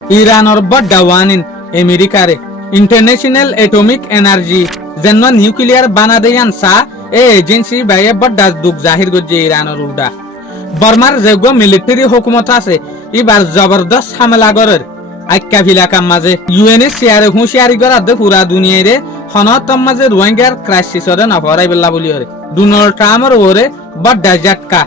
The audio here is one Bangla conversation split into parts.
ইরানৰ বড় ওয়ানিন আমেরিকারে ইন্টারন্যাশনাল এটমিক এনার্জি যেন নিউক্লিয়ার বানা দেয়ান সা এ এজেন্সি বাইয়ে বড় দুঃখ জাহির করছে ইরানের উল্টা বর্মার যেগো মিলিটারি হুকুমত আছে এবার জবরদস্ত হামলা করার আক্কা ভিলাকার মাঝে ইউএনএসসিআরে হুঁশিয়ারি করার দে পুরা দুনিয়ারে হনতম মাঝে রোহিঙ্গার ক্রাইসিসরে নফরাই বেলা বলি ওরে ডোনাল্ড ট্রাম্পের ওরে বড় ঝাটকা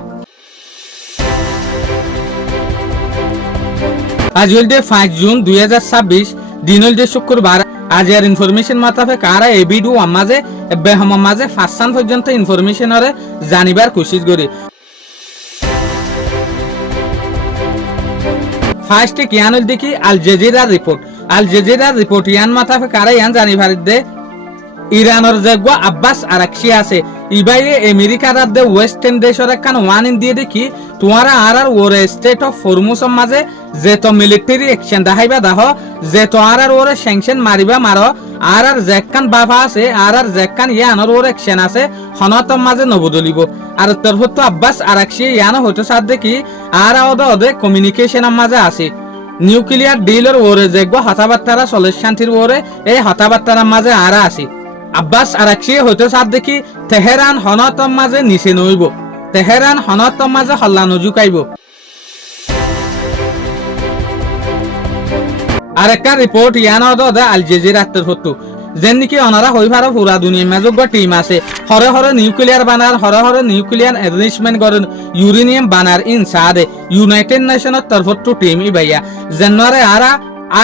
আজ হল 5 জুন 2026 দিন হল শুক্রবার আজের ইনফরমেশন মাতাফে কারা এই ভিডিও আমাজে বেহম মাঝে ফাসান পর্যন্ত ইনফরমেশন ওরে জানিবার কোশিশ করি ফার্স্ট কিয়ান হল দেখি আল জাজিরার রিপোর্ট ইয়ান মাতাফে কারা ইয়ান জানিবার দে ইরানের যেগো আব্বাস আরাকশি আছে ইবাইয়ে আমেরিকার দে ওয়েস্টার্ন দেশের একখান ওয়ানিন দিয়ে দেখি তোমারা আর ওরে স্টেট অফ ফরমুসের মাঝে যে তো মিলিটারি অ্যাকশন দেখাইবা দাহ যে তো আর ওরে স্যাংশন মারিবা মারো আর যেখান বাবা আছে আর যেখান ইয়ানোর ওর অ্যাকশন আছে হনতম মাঝে নবদলিব আর তরফত তো আব্বাস আরাকশি ইয়ানো হতে সাথ দেখি আর ওদে কমিউনিকেশনের মাঝে আছে নিউক্লিয়ার ডিলের ওরে যেগো হতাবার্তারা চলে শান্তির ওরে এই হতাবার্তার মাঝে আর আছে আব্বাস আরাকশি হতে সাথ দেখি তেহরান হনতম মাঝে নিচে নইব তেহরান হনতম মাঝে হল্লা নজুকাইব আর একটা রিপোর্ট ইয়ান দে আল জাজিরার ফটো যেন নাকি অনারা হই পারো পুরা দুনিয়া মেজোগ্য টিম আছে হরে হরে নিউক্লিয়ার বানার হরে হরে নিউক্লিয়ার এনরিচমেন্ট করেন ইউরেনিয়াম বানার ইনসাদে ইউনাইটেড নেশনের তরফটো টিম ইবাইয়া যেনরে আরা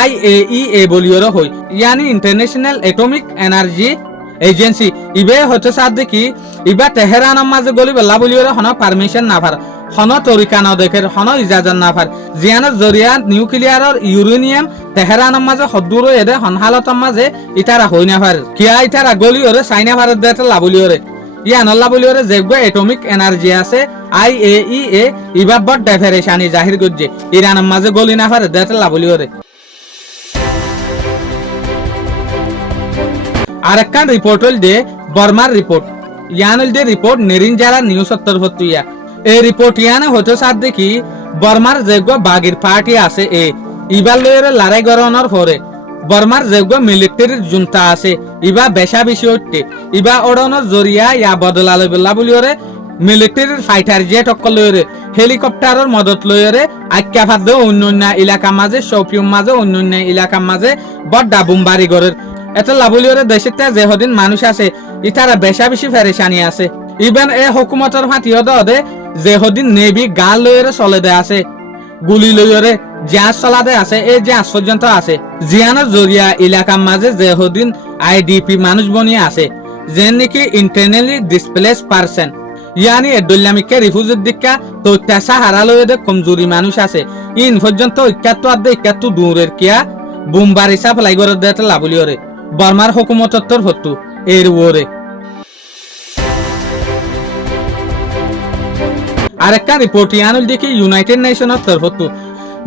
IAEA বলিওর হই ইয়ানি ইন্টারন্যাশনাল এটমিক এনার্জি এজেন্সি ইবে হতে সাথ দেখি ইবা তেহরানের মাঝে গলি বেলা বলিওর হন পারমিশন না পার হন তরিকা ন দেখের হন ইজাজত না পার জিয়ানের জরিয়া নিউক্লিয়ারের ইউরেনিয়াম তেহরানের মাঝে হদ্দুর এদে হন হালতের মাঝে ইতারা হই না পার কিয়া ইতারা গলিওরে চাইনা ভারত দেতে লাবলিওরে ইয়ান লাবলিওরে যেগো এটমিক এনার্জি আছে IAEA ইবা বড় ডেফারেশানি জাহির করছে ইরানের মাঝে গলি না পারে দেতে লাবলিওরে আর একখান রিপোর্ট হল দে বর্মার রিপোর্ট ইয়ান হল দে রিপোর্ট নেরিনজারা নিউজ তরফতুইয়া এই রিপোর্ট ইয়ানে হতে সাথ দেখি বর্মার যেগো বাগির পার্টি আছে ইবার লয়ের লড়াই গরনের পরে বর্মার যেগো মিলিটারির জুনতা আছে ইবা বেশা বেশি হচ্ছে ইবা ওড়নের জরিয়া ইয়া বদলালে বেলা বলিওরে মিলিটারির ফাইটার জেট অকল লয়েরে হেলিকপ্টারের মদত লয়েরে আক্কা ফাদ্দ অন্য এলাকার মাঝে শৌপিয়ম মাঝে অন্য এলাকার মাঝে বড় বুমবারি গরের এত লাভলিওরে দেশের যে হদিন মানুষ আছে ইতারা বেশা বেশি ফেরেশানি আছে ইভেন এ হুকুমতের ফাটিও দে যে হদিন নেভি গাল লইরে চলে দে আছে গুলি লইরে জাহাজ চলা দে আছে এই জাহাজ পর্যন্ত আছে জিয়ানের জরিয়া এলাকার মাঝে যে হদিন IDP মানুষ বনিয়ে আছে যে নাকি ইন্টারনালি ডিসপ্লেস পারসন ইয়ানি এডুল্লামিকে রিফিউজির দিকা তৈত্যা সাহারা লইরে কমজোরি মানুষ আছে ইন পর্যন্ত ইকাত্তু দূরের কিয়া বুমবারি সাপ লাইগর দেতে লাভলিওরে বর্মার হুকুমতর হতু এর ওরে আরেকটা রিপোর্ট ইয়ানুল দেখি ইউনাইটেড নেশনের তরফতু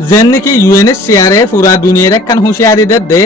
যেন নাকি UNHCR পুরা দুনিয়ার একখান হুঁশিয়ারি দে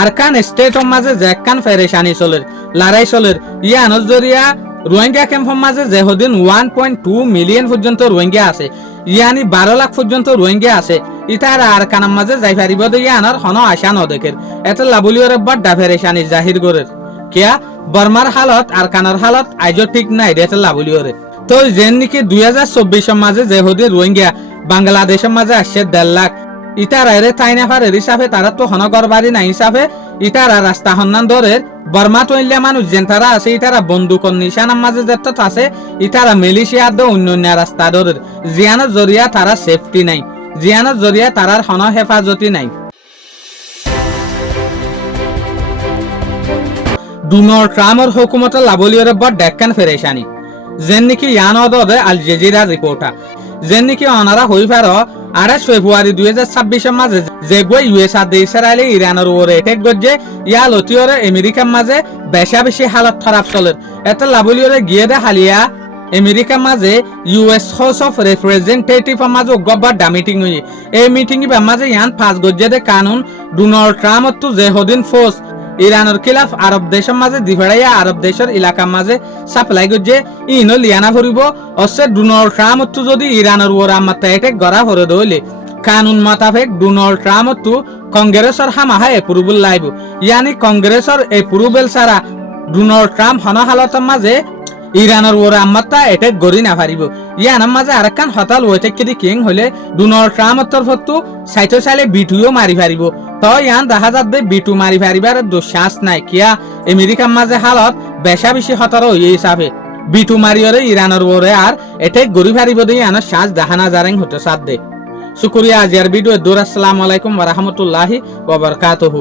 আর কান স্টেটর মাঝে যে একখান ফেরেশানি চলের লড়াই চলের ইয়ানোর জরিয়া রোহিঙ্গা ক্যাম্পের মাঝে যে হদিন 1.2 মিলিয়ন পর্যন্ত রোহিঙ্গা আছে ইয়ানি 12 লাখ পর্যন্ত রোহিঙ্গা আছে ইতার আর কানার মাঝে যাই পারিব দে ইয়ানোর হন আশা ন দেখের এত লাবলিওরে বড় ফেরেশানি জাহির করের কিয়া বর্মার হালত আর কানার হালত আইজো ঠিক নাই এত লাবলিওরে তো যেন নাকি 2024 মাঝে যে হদিন রোহিঙ্গা বাংলাদেশের মাঝে আসছে 1.5 লাখ ইতারা এরে তাইনা পারে হিসাবে তারা তো হনগর বাড়ি না হিসাবে ইতারা রাস্তা হন্নান দরের বর্মা তৈলে মানুষ যেন তারা আছে ইতারা বন্দুকর নিশানার মাঝে যেত আছে ইতারা মিলিশিয়া দো অন্য রাস্তা দরের জিয়ানের জরিয়া তারা সেফটি নাই জিয়ানের জরিয়া তারার হন হেফাজতি নাই ডোনাল্ড ট্রাম্পের হুকুমতের লাবলিওরে বড় ডেক্কান ফেরেশানি যেন নাকি ইয়ান দে আল জাজিরার রিপোর্টার যেন নাকি অনারা হই পারো 28 ফেব্রুয়ারি 2026 মাঝে যেগো US আদে ইসরায়েলে ইরানের ওরে অ্যাটাক গজে ইয়া লতিওরে আমেরিকার মাঝে বেশা বেশি হালত খারাপ চলের এত লাবলিওরে গিয়ে দে হালিয়া আমেরিকার মাঝে US হাউস অফ রিপ্রেজেন্টেটিভ মাঝে গব্বার ডা মিটিং হই এই মিটিং এ মাঝে ইয়ান পাস গজে দে কানুন ডোনাল্ড ট্রাম্প তো যে হদিন ফোর্স ইরানের খিলাফ আরব দেশের মাঝে দিফাড়াইয়া আরব দেশের এলাকার মাঝে সাপ্লাই গজে ইনো লিয়ানা ভরিব অসে ডোনাল্ড ট্রাম্প তো যদি ইরানের ওর আমাতে অ্যাটাক করা হরে দইলে কানুন মাতাফেক ডোনাল্ড ট্রাম্প তো কংগ্রেসর হামাহা এপ্রুভেল লাইব ইয়ানি কংগ্রেসর এপ্রুভেল ছাড়া ডোনাল্ড ট্রাম্প হনহালতের মাঝে ইরানের ওরা আম্মাত্তা এটেক গড়ি না পারিব ইয়ানার মাঝে আরেকখান হতাল ওইটেক কেদি কিং হলে ডোনাল্ড ট্রাম্পের তরফতো সাইটো চাইলে বিটুও মারি পারিব তো ইয়ান দেখা যাবে বিটু মারি পারিবার দুঃশ্বাস নাই কিয়া আমেরিকার মাঝে হালত বেশা বেশি হতার হয়ে হিসাবে বিটু মারিয়রে ইরানের ওরে আর এটেক গড়ি পারিব দিয়ে ইয়ানোর শ্বাস দেখা না জারেং হতে সাথ দে শুক্রিয়া আজিয়ার ভিডিও দূর আসসালামু আলাইকুম ওয়া রাহমাতুল্লাহি ওয়া বারাকাতুহু।